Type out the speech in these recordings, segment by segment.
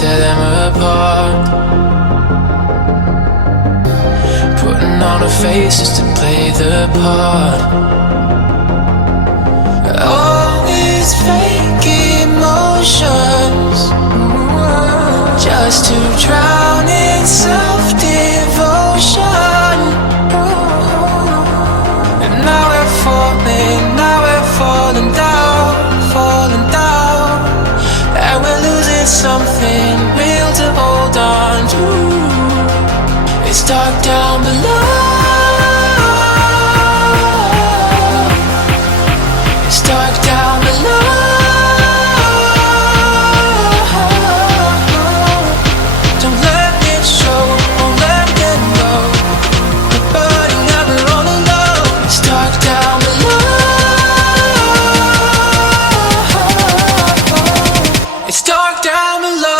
tear them apart. Putting on a face just to play the part. All these fake emotions, just to drown in self-devotion. And now we're falling down, falling down. And we're losing something real to hold on to. It's dark down below. It's dark down below. Don't let it show, won't let it go. We're burning up, we're all alone. It's dark down below. It's dark down below.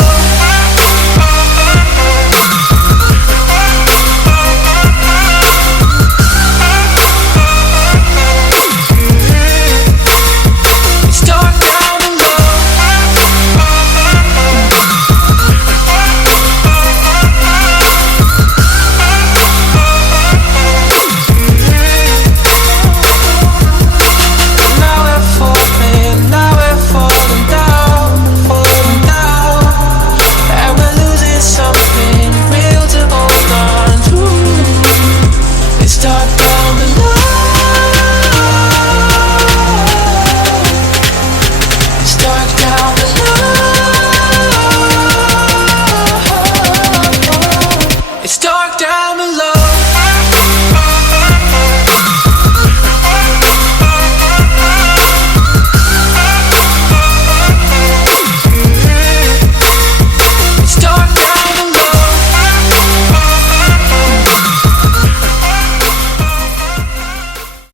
Start